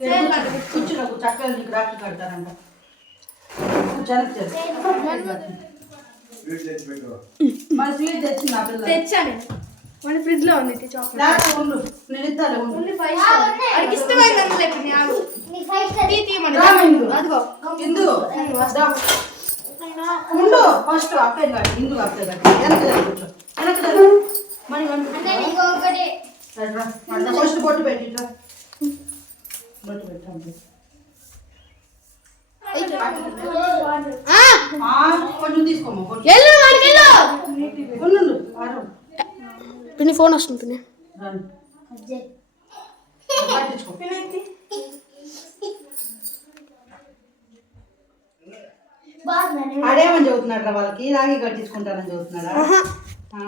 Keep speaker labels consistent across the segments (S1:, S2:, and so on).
S1: కూర్చున్నా చక్కగా నీకు రాఖీ కడతారంట. కూర్చొని మన స్వీట్ తెచ్చింది పిల్ల
S2: తెచ్చాను. మన ఫ్రిడ్జ్లో ఉంది చాక్లెట్.
S1: ఉండు. నేను ఇస్తాను ఉండు.
S2: ఓన్లీ ఫైవ్ స్టార్ అడిగి ఇష్టమైన లేకపోతే ఆగు టీ తీయమని.
S1: రా ఇందు.
S2: అదిగో.
S1: ఇందు. దా. ఉండు. ఫస్ట్ అప్పే కాదు ఇందు అప్పే కాదు. వెనక కూర్చో. వెనక మరి ఫస్ట్ బొట్టు పెట్టి ఇట్రా. బొట్టు పెట్టండి
S2: పిన్ని ఫోన్ వస్తుంది పిన్ని.
S1: ఆడేమని చదువుతున్నాడు రా వాళ్ళకి? రాగి కట్టించుకుంటారని చదువుతున్నాడా? ఆ.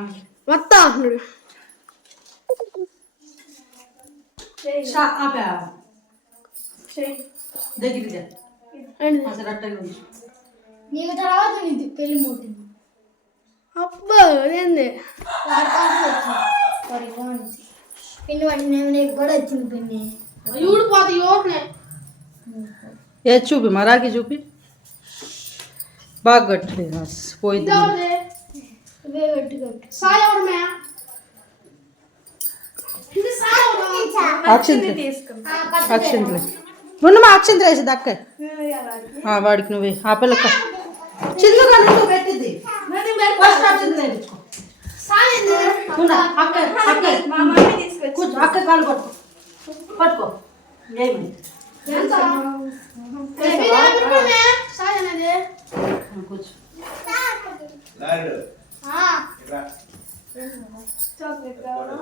S2: మొత్తం అంటున్నాడు.
S1: ఆపా దగ్గరికి రా.
S2: ఏంటిది?
S1: అసలు అట్టగా ఉంది
S3: నీకు తర్వాత నీది పెళ్ళి మూటింది
S2: అబ్బా అదేంది
S3: పిన్ని వాడి నేను నీకు కూడా వచ్చింది పిన్ని
S2: ఊడిపోతే యోట్లే
S1: ఏ చూపి మా రాగి చూపి బాగా కట్టు పోయింది
S3: ఇవే పెట్టి కట్టు
S2: సాయి ఎవరు మే ఇది సాయి ఎవరు?
S1: అక్షంతలు
S2: తీసుకుంటా
S1: అక్షంతలు ముందు మా అక్షంతలు వేసి దక్క వాడికి నువ్వే. ఆ పిల్లక చిన్నగా నువ్వు పెట్టింది. ఫస్ట్ అక్క అక్క కాలు పట్టుకో. ఏమి
S2: చాక్లెట్ కావాలా?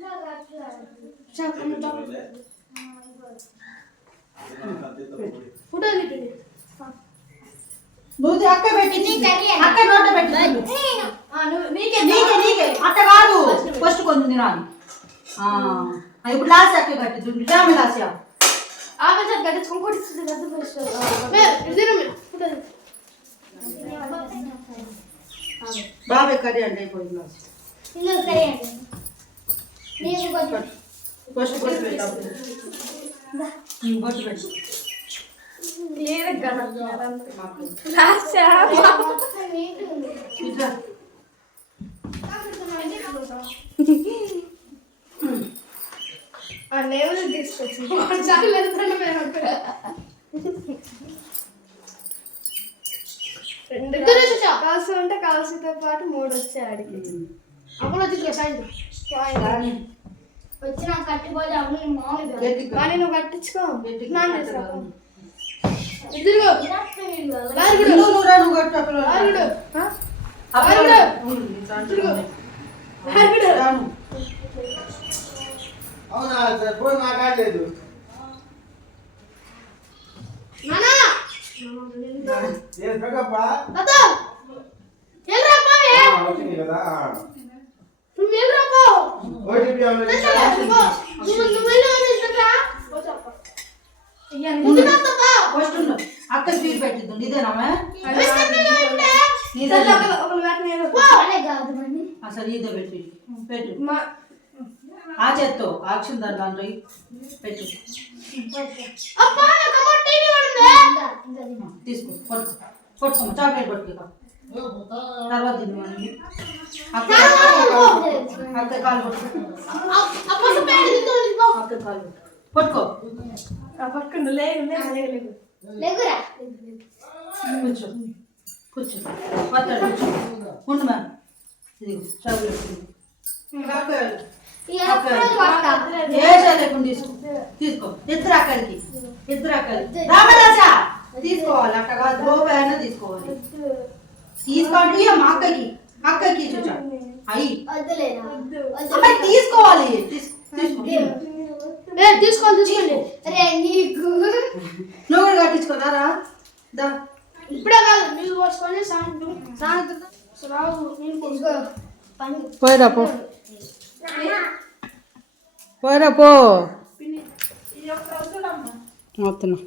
S2: నాకు ఇయ్యు. చాక్లెట్ చాక్లెట్ ఫోటో
S1: నువ్వు అక్క పెట్టింది అక్క నోట పెట్టింది
S2: నీకే
S1: నీకే నీకే అట్ట కాదు ఫస్ట్ కొంచెం తినాలి ఇప్పుడు లాస్ట్ అక్క కట్టింది నిజామే లాస్ట్
S2: ఆమె
S1: కర్రీ అంటే అయిపోయింది లాస్ట్
S3: ఇందులో కర్రీ అండి నీకు కొంచెం
S1: ఫస్ట్ బొట్టు పెట్టాలి బొట్టు పెట్టు
S2: క్లియర్గా కనపడుతుంది. లాస్ట్
S1: ఇట్లా
S2: ఆ నేవల్ తీసుకొచ్చింది చాలా ఎత్తున మేము రెండు కాల్సి ఉంటే కాల్సితో పాటు మూడు వచ్చాయి ఆడికి అప్పుడు వచ్చి.
S3: వచ్చిన
S1: గట్టిగా.
S2: కానీ నువ్వు కట్టించుకో.
S4: అవునా సార్ ఫోన్ మాట్లాడలేదు వచ్చింది కదా ఓటీపీ.
S1: అక్క స్వీట్ పెట్టిద్దు. ఇదేనామా నీదే
S3: అనే కాదు మని
S1: అసలు ఇదే పెట్టి. పెట్టు. ఆ చేత్తో ఆక్షన్ దాంట్లో పెట్టు. తీసుకో పట్టుకో. పట్టుకోమా చాక్లెట్ పట్టుకో. తర్వాత తిను మనం అక్క అక్క కాలు పట్టుకో అక్క కాలు పట్టుకో. పట్టుకో
S3: లేకురా
S1: కూర్చో. కూర్చో. కూర్చో. ఉండు
S3: ఈ అప్పుడు పడతా
S1: ఏ చేయలేకుండా తీసుకో. తీసుకో. ఇద్దరు అక్కడికి. ఇద్దరు అక్కడికి. తీసుకోవాలి. రూపాయి అయినా తీసుకోవాలి. తీసుకోండి. మా అక్కకి అక్కకి చూచా. అయ్యి. అమ్మాయి తీసుకోవాలి. తీసుకో తీసుకో.
S2: తీసుకోండి
S1: నువ్వు కూడా కట్టించుకోరా? రా. దా.
S2: ఇప్పుడే కాదు నీళ్ళు పోసుకొని సాయంత్రం సాయంత్రం రావు నీళ్ళు
S3: ఇదిగో పని
S1: పోయిరా పో. పోయిరా పో. వస్తున్నా.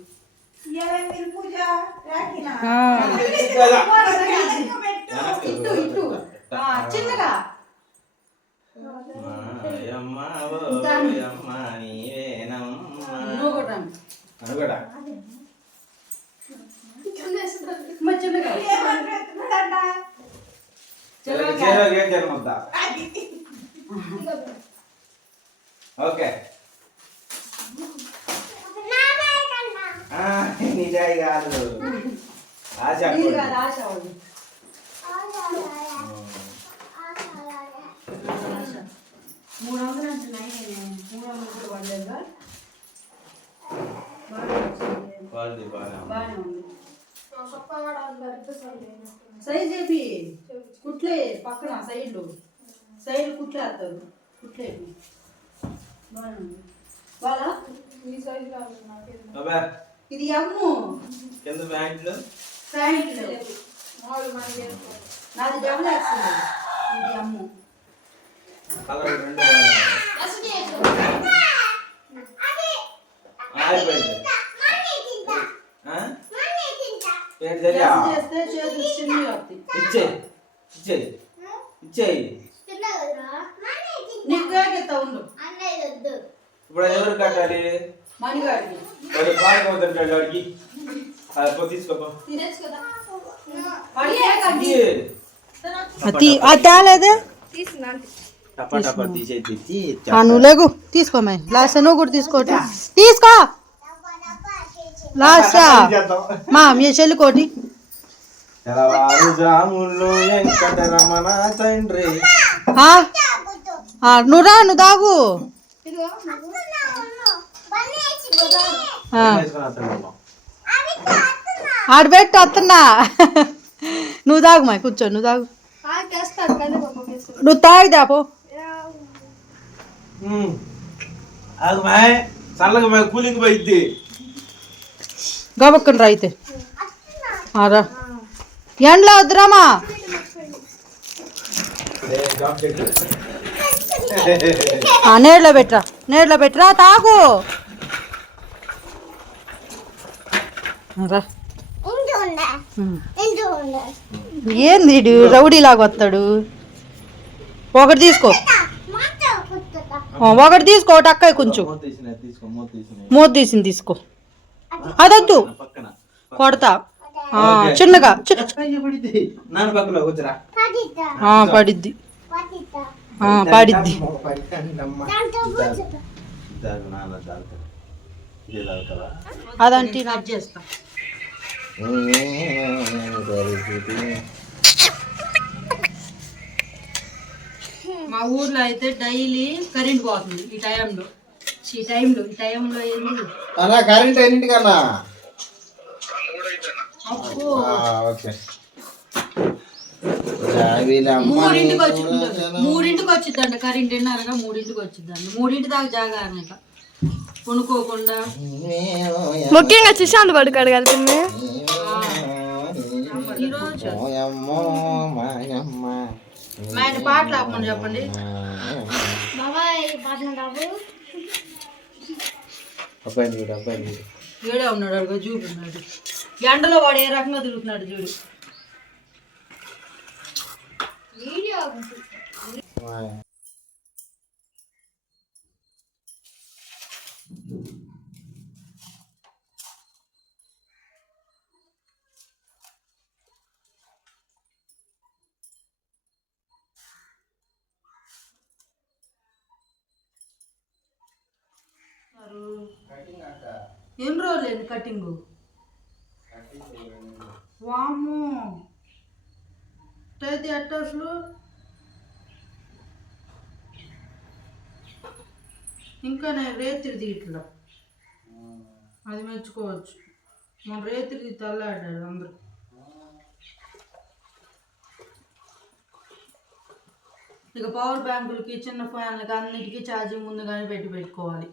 S1: చిన్నగా.
S5: యమ్మ ఓ యమ్మ నీవేనమ్మ
S1: నువ్వు కూడా రండి.
S5: అని కూడా
S1: మరి చిన్నగా
S5: చెరువు ఏం జరగొద్దా ఓకే ఆ, నిజాయి కాదు ఆశ
S1: నీది కాదు ఆశ వాళ్ళు మూడు వందలు అంటే నైన్ మూడు వందలు కూడా పడలేదుగా బాగానే వచ్చింది.
S5: క్వాలిటీ బాగా
S1: బాగానే ఉంది సైజ్ చెప్పి కుట్లే పక్కన సైడ్లు సైడ్ కుట్లే వేస్తారు కుట్లే బాగానే ఉంది బాగా
S5: అబ్బా
S1: ఇది అమ్ము.
S5: కింద ప్యాంట్లు.
S1: ప్యాంట్లు. నాది డబుల్ యాక్సిల్ ఇది అమ్ము.
S5: ఇచ్చేయి. ఇచ్చేయి.
S1: నీకు
S5: ఇప్పుడు ఎవరు కట్టాలి?
S1: మణిగాడికి
S5: వాడు వాడికి పో తీసుకోపో.
S1: వాడికి వేగండి.
S5: ఇయ్యి.
S1: అది తేలేదే?
S5: టపా టపా తీసేది తెచ్చి
S1: నువ్వు లేగు. తీసుకోమే లాస్ట్ నువ్వు కూడా తీసుకోటి తీసుకో! లాస్ట్ మా మీ చెల్లి కోటి.
S5: వెంకటరమణ తండ్రి.
S1: నువ్వు రా నువ్వు దాగు ఆ,
S5: వేసుకొని వస్తాడు
S1: ఆడ పెట్టి వస్తున్నా. నువ్వు దాగు మా కూర్చో నువ్వు
S2: పాపకేస్తాడు
S1: నువ్వు తాగిదా పో.
S5: అది మాయ్ చల్లగా మాయ కూలింగ్ పోయిద్ది.
S1: గబక్కని రా అయితే. ఆ, రా. ఎండ్లో వద్దురామా? ఆ, నేడులో పెట్టరా నేడులో పెట్టరా తాగు రా ఉమ్. ఏంది వీడు రౌడీలాగా వస్తాడు. ఒకటి తీసుకో. ఆ, ఒకటి తీసుకో ఒకటి అక్కయ్య కొంచెం.
S5: మూత
S1: తీసింది తీసుకో. అదొద్దు. కొడతా. చిన్నగా పడిద్ది? ఆ, పడిద్ది
S5: దాగు నాన్న తాగుతాడు ఇది తాగుతావా
S1: అదంటే నాకు చేస్తా. మా ఊర్లో అయితే డైలీ కరెంట్ పోతుంది ఈ టైంలో. ఈ టైంలో ఈ టైంలో ఏంది
S4: అన్నా కరెంట్ ఎన్నింటికన్నా?
S1: అప్పు
S4: ఓకే. జాబిలమ్మ
S1: మూడింటికి వచ్చింది మూడింటికి వచ్చిందంట కరెంట్ ఎన్నారగా మూడింటికి వచ్చిందండి మూడింటి దాకా జాగారనక కొనుక్కోకుండా.
S2: ముఖ్యంగా చిషాంత్ పడుకాడు కదా పిన్ని.
S1: మా ఆయన పాటలు ఆపమని చెప్పండి.
S4: చూడు అబ్బాయి చూడు
S1: ఏడే ఉన్నాడు అడుగు చూపున్నాడు ఎండలో వాడు ఏ రకంగా తిరుగుతున్నాడు చూడు.
S4: మాయ.
S1: ఎన్ని రోజులు అయింది కటింగ్? వాము అయితే ఎట్ట అసలు? ఇంకా నేను రేతిరి తీయట్లా. అది మెచ్చుకోవచ్చు. మన రేతిరి తల్లాడారు అందరూ. ఇక పవర్ బ్యాంకులకి చిన్న ఫ్యాన్లకి అన్నిటికీ ఛార్జింగ్ ముందుగానే పెట్టి పెట్టుకోవాలి.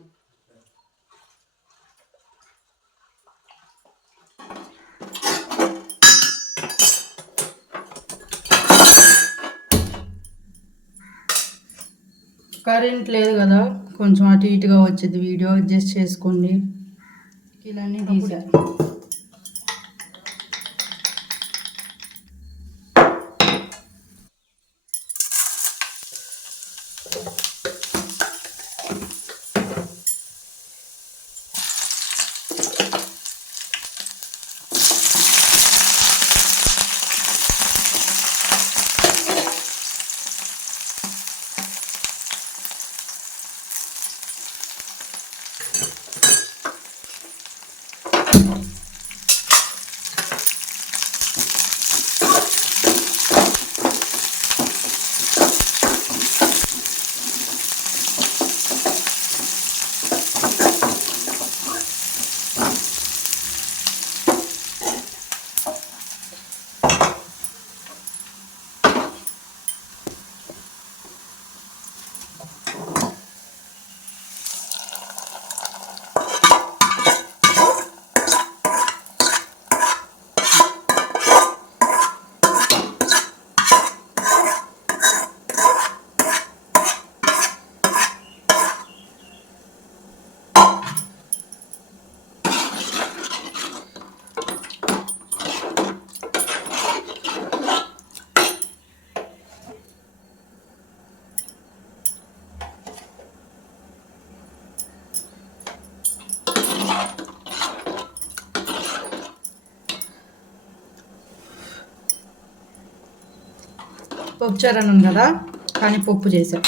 S1: కరెంట్ లేదు కదా కొంచెం అటు ఇటుగా వచ్చేది. వీడియో అడ్జస్ట్ చేసుకోండి. ఇలానే తీసారు పప్పు చారు అన్నాను కదా కానీ పప్పు చేసాం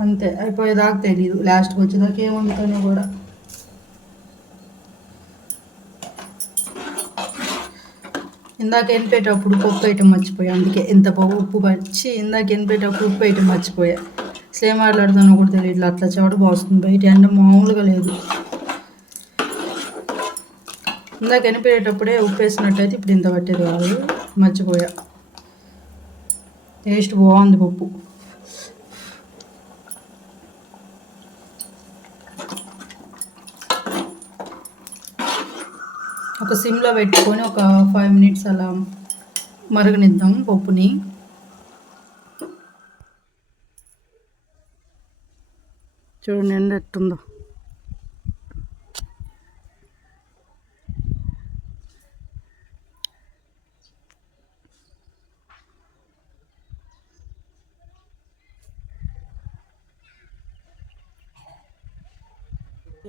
S1: అంతే అయిపోయేదాకా తెలియదు లాస్ట్కి వచ్చేదాకా ఏం వండుతానో కూడా. ఇందాక ఎనిపేటప్పుడు పప్పు వేయటం మర్చిపోయా అందుకే ఇంత పప్పు ఉప్పు వచ్చి ఇందాక ఎనిపేటప్పుడు ఉప్పు వేయటం మర్చిపోయా. సేమ్ మాట్లాడుతానో కూడా తెలియదు అట్లా చెవడ పోస్తుంది బయట ఎండ మామూలుగా లేదు. ఇందాక ఎనిపేటప్పుడే ఉప్పు వేసినట్టయితే ఇప్పుడు ఇంత పట్టేది కాదు. మర్చిపోయా. టేస్ట్ బాగుంది పప్పు ఒక సిమ్లో పెట్టుకొని ఒక ఫైవ్ మినిట్స్ అలా మరగనిద్దాం పప్పుని. చూడండి ఎండ ఎట్టుందో.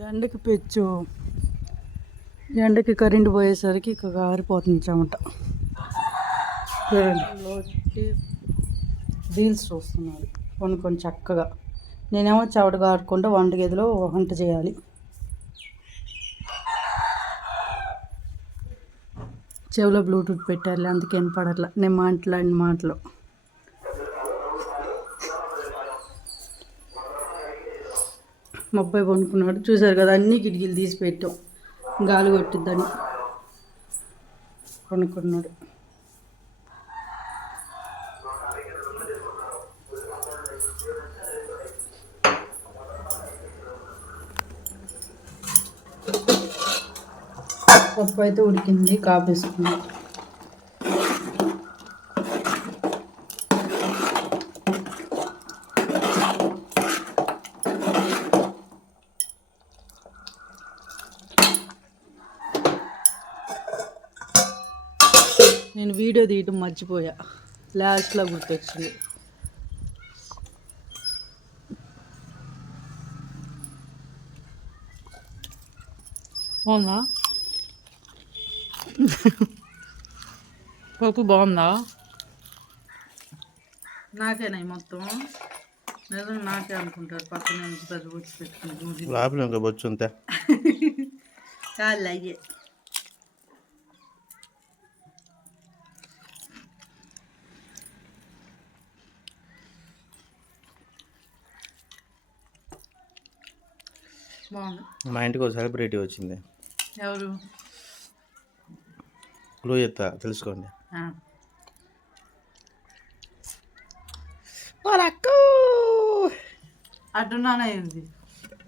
S1: ఎండకి పెచ్చు. ఎండకి కరెంటు పోయేసరికి ఇక కారిపోతుంది చెమట. రీల్స్ చూస్తున్నారు. కొన్ని కొన్ని చక్కగా. నేనేమో చెమట కారకుండా వంట గదిలో వంట చేయాలి. చెవిలో బ్లూటూత్ పెట్టాలి అందుకే పడట్లా. నేను మాట్లాడిన మాటలు. మా అబ్బాయి కొనుక్కున్నాడు చూసారు కదా అన్ని కిటికీలు తీసి పెట్టాం. గాలి కొట్టిద్దని కొనుక్కున్నాడు పప్పు అయితే ఉడికింది కాపేసుకున్నాడు నేను వీడియో తీయటం మర్చిపోయా. లాస్ట్లో గుర్తొచ్చింది. బాగుందా? పప్పు బాగుందా? నాకేనా మొత్తం. నిజంగా నాకే అనుకుంటారు. పక్కన పెద్ద
S4: లోపల ఇంకా బొచ్చు అంతే
S1: చాలు అయ్యే బాగుంది
S4: మా ఇంటికి ఒక సెలబ్రిటీ వచ్చింది.
S1: ఎవరు?
S4: క్లూ చెప్తా తెలుసుకోండి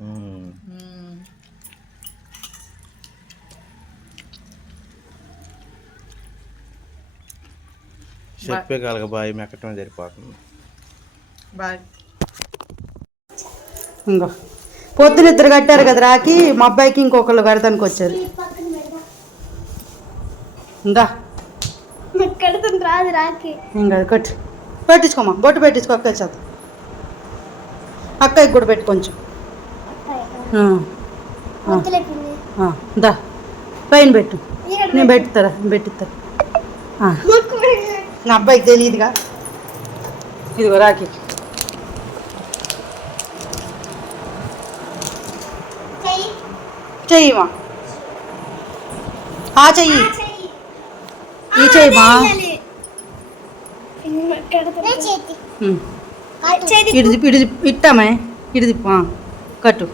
S4: మ్మ్. చెప్పే కలగ బాయ్ మెక్కటం సరిపోతుంది
S1: బాయ్. ఇంకో పొద్దున ఇద్దరు కట్టారు కదా రాకి మా అబ్బాయికి ఇంకొకళ్ళు కడతానికి వచ్చారు. ఇందా? ఇంకా కట్టు. పెట్టించుకోమా? బొట్టు పెట్టించుకో అక్క చేత అక్కకి కూడా పెట్టు కొంచెం. దా. పైన పెట్టు. నేను పెట్టుతారా? పెట్టిస్తారా నా అబ్బాయికి తెలియదుగా. ఇదిగో రాకి
S3: చెయ్యి
S1: చెయ్యమా? ఆ చెయ్యి. ఈ చెయ్యమా ఇటు తిప్పు, ఇట్టామే. ఆ, కట్టు.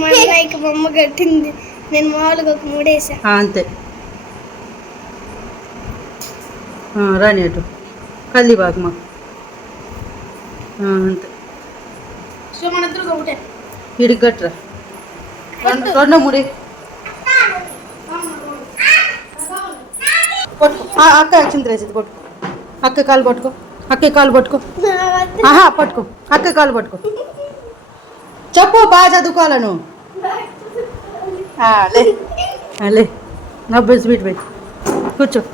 S2: మా బొమ్మ కట్టింది. నేను మామూలుగా ఒక మూడేసా
S1: అంతే. రాని అటు. కల్లి బాగమా అంతే.
S2: సో ఒకటే.
S1: ఇడికి కట్టురా రెండు. రెండో ముడి. అక్క వచ్చింది రేసింది పట్టుకో. అక్క కాలు పట్టుకో. అక్క కాలు పట్టుకో. ఆహా పట్టుకో. అక్క కాలు పట్టుకో. చెప్పు బాగా చదువుకోవాలను లే. లే. స్వీట్ పెట్టి. కూర్చో.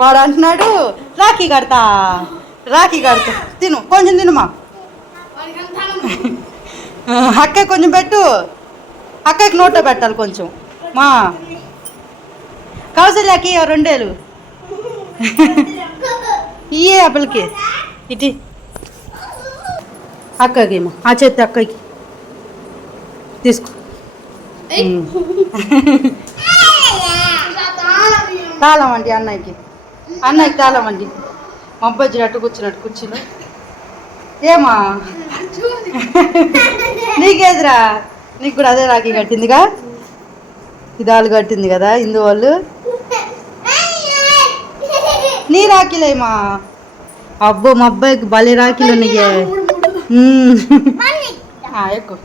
S1: వాడు అంటున్నాడు రాఖీ కడతా. రాఖీ కడతా. తిను కొంచెం తినుమా? ఆ, అక్క కొంచెం పెట్టు. అక్కకి నోట్లో పెట్టాలి కొంచెం. మా. కౌసల్యాకి ఓ రెండేలు. ఇయే అప్పలకి. ఇటీ. అక్కకి ఏమో. ఆ చేతి అక్కకి. తీసుకో. తాళం అండి అన్నయ్యకి. అన్నయ్యకి తాళం అండి. మా అబ్బాయి అట్టు కూర్చున్నట్టు కూర్చుని. ఏమా? నీకేదిరా? నీకు కూడా అదే రాఖీ కట్టిందిగా? ఇదాలు కట్టింది కదా ఇందు వాళ్ళు. నీ రాఖీలేమా? అబ్బో మా అబ్బాయికి భలే రాఖీలు ఉన్నాయి. ఆ, ఎక్కువ.